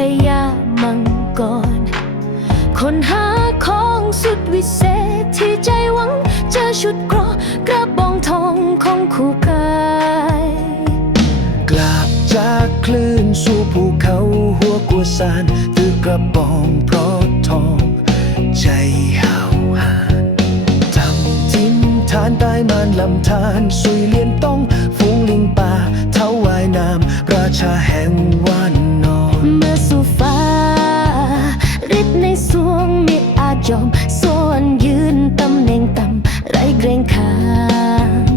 พญามังกรคนหาของสุดวิเศษที่ใจหวังเจอชุดเกราะกระบองทองของคู่กายกลับจากคลื่นสู่ภูเขาหัวกัวซานตือกระบองเพราะทอง ใจหาวหาจำทิ้นฐานใต้มานลำทานสุยเลียนต้อง ฝูงลิงป่าเท้าวายน้ำราชาแห่งวา สวงมิอาจยอมส่วนยืนตำแหน่งต่ำไรเกรงขาม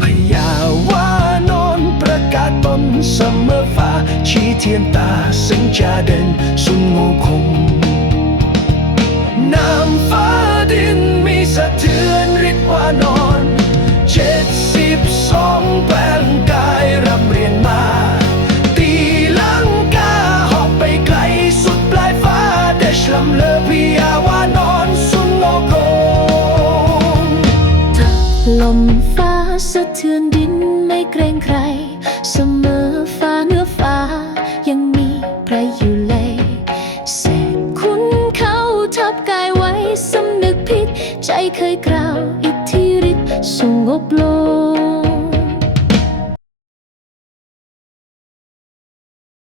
พยาวานอนประกาศตนเสมอฟ้าชี้เทียนตาสิงจาเด่นสุนโงคงน้ำฟ้าดินมีสะเทือนฤทธิ์วานอนเจ็ดสิบสองแปลง เดชลำเลอพิยาวานอนสุนโงคงลมฟ้าสะเทือนดินไม่เกรงใคร เสมอฟ้าเนื้อฟ้า ยังมีใครอยู่เลยเสกคุณเขาทับกายไว้สำนึกผิด ใจเคยกล่าวอิทธิฤทธิ์สงบโลก